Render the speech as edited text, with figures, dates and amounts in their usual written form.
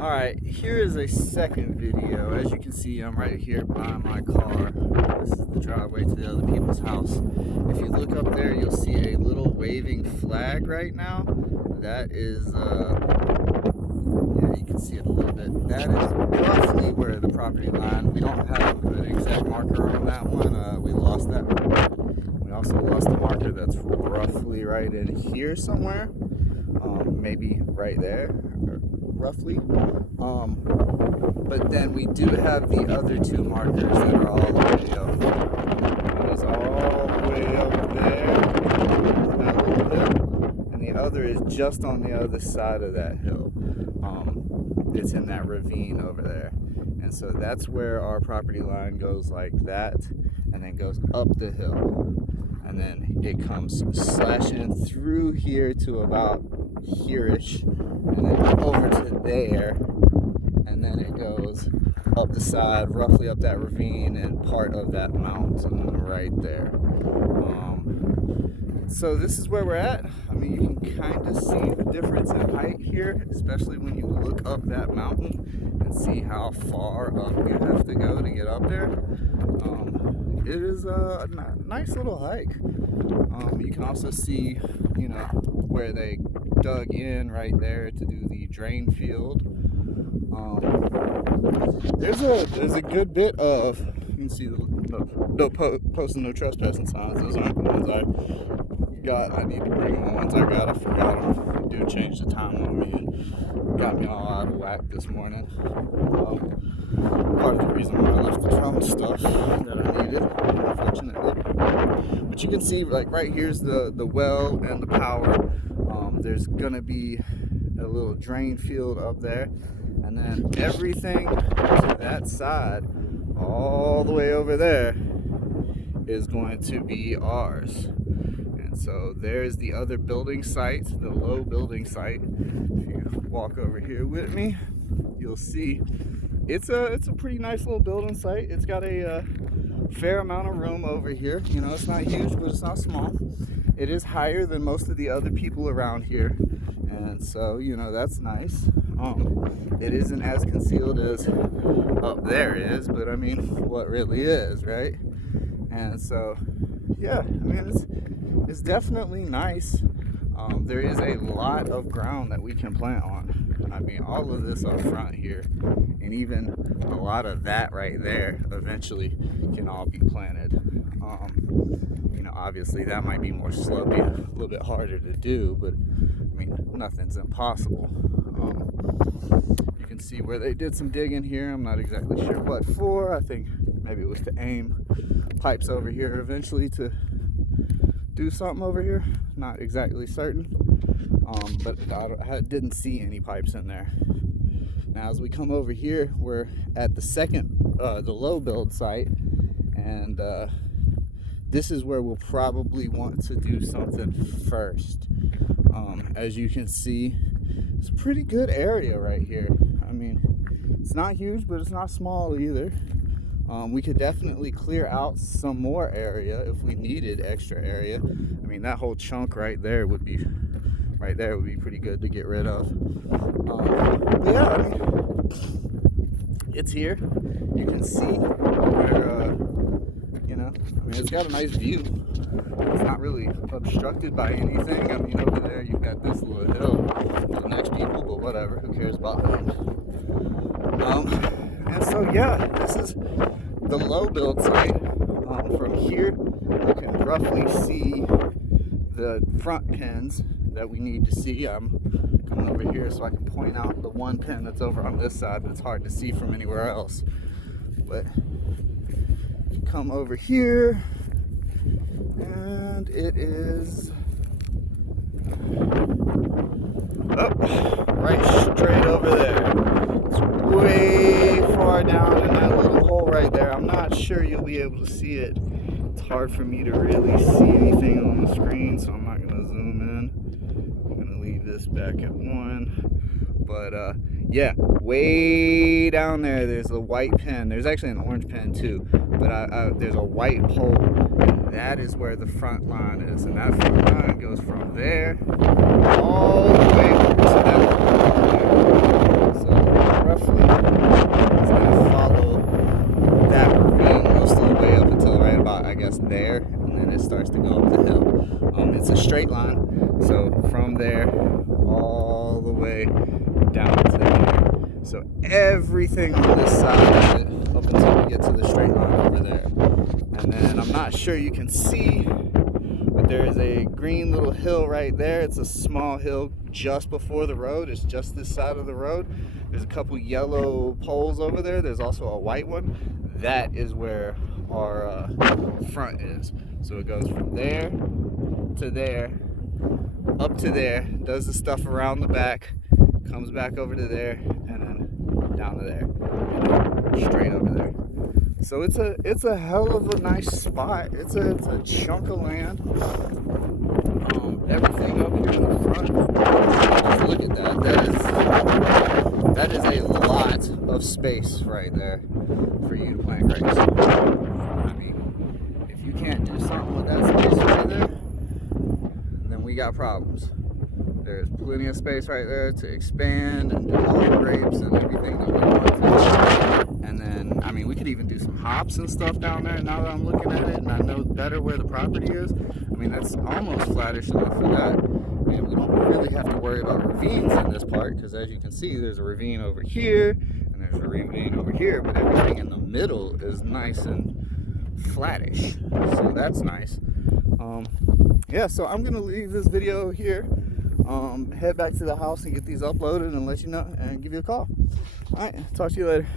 Alright, here is a second video. As you can see, I'm right here by my car. This is the driveway to the other people's house. If you look up there, you'll see a little waving flag right now. That is, yeah, you can see it a little bit. That is roughly where the property line, we don't have an exact marker on that one. We lost that one. We also lost the marker that's roughly right in here somewhere. Maybe right there. Roughly, but then we do have the other two markers that are all the way up. One is all the way up there, on that little hill, and the other is just on the other side of that hill. It's in that ravine over there, and so that's where our property line goes like that, and then goes up the hill, and then it comes slashing through here to about here-ish, and then over to there, and then it goes up the side, roughly up that ravine and part of that mountain right there. So this is where we're at. I mean, you can kind of see the difference in height here, especially when you look up that mountain and see how far up you have to go to get up there. It is a nice little hike. You can also see, you know, where they dug in right there to do the drain field. There's a good bit of, you can see the posting no trespassing signs. Those aren't the ones I got. I need to bring them. The ones I got, I forgot them. They do change the time on me and got me all out of whack this morning. Part of the reason why I left the drum stuff that I needed, unfortunately. But you can see, like, right here's the well and the power. There's gonna be a little drain field up there, and then everything to that side, all the way over there, is going to be ours. And so there's the other building site, the low building site. If you walk over here with me, you'll see it's a pretty nice little building site. It's got a fair amount of room over here. You know, it's not huge, but it's not small. It is higher than most of the other people around here, and so, you know, that's nice. It isn't as concealed as up there is, but I mean, what really is, right? And so, yeah, I mean, it's definitely nice. There is a lot of ground that we can plant on. I mean, all of this up front here, and even a lot of that right there eventually can all be planted. You know, obviously that might be more slopey, a little bit harder to do, but I mean, nothing's impossible. You can see where they did some digging here. I'm not exactly sure what for. I think maybe it was to aim pipes over here eventually to do something over here. Not exactly certain, but I didn't see any pipes in there. Now as we come over here, we're at the second, the low build site, and this is where we'll probably want to do something first. As you can see, it's a pretty good area right here. I mean, it's not huge, but it's not small either. We could definitely clear out some more area if we needed extra area. I mean, that whole chunk right there would be pretty good to get rid of. But yeah, I mean, it's here. You can see where, you know, I mean, it's got a nice view. It's not really obstructed by anything. I mean, over there you've got this little hill for the next people, but whatever, who cares about them? And so yeah, this is the low build site. From here, you can roughly see the front pins that we need to see. I'm coming over here so I can point out the one pin that's over on this side, but it's hard to see from anywhere else. But you come over here, and it is up right straight over there. It's way far down in that little hole right there. I'm not sure you'll be able to see it. It's hard for me to really see anything on the screen, so I'm not going to zoom in. I'm going to leave this back at 1. But yeah, way down there's a white pin. There's actually an orange pin too, but there's a white pole, and that is where the front line is. And that front line goes from there all the way to that pole there. So So everything on this side of it up until we get to the straight line over there. And then I'm not sure you can see, but there is a green little hill right there. It's a small hill just before the road. It's just this side of the road. There's a couple yellow poles over there. There's also a white one. That is where our front is. So it goes from there to there, up to there, does the stuff around the back, comes back over to there, and then down to there, and then straight over there. So it's a hell of a nice spot. It's a chunk of land. Everything up here in the front. Just look at that. That is a lot of space right there for you to plant grapes. I mean, if you can't do something with that space right there, then we got problems. There's plenty of space right there to expand and do all the grapes and everything that we want to. And then, I mean, we could even do some hops and stuff down there now that I'm looking at it and I know better where the property is. I mean, that's almost flattish enough for that. And we don't really have to worry about ravines in this part because as you can see, there's a ravine over here and there's a ravine over here, but everything in the middle is nice and flattish. So that's nice. Yeah, so I'm going to leave this video here. Head back to the house and get these uploaded and let you know and give you a call. All right, talk to you later.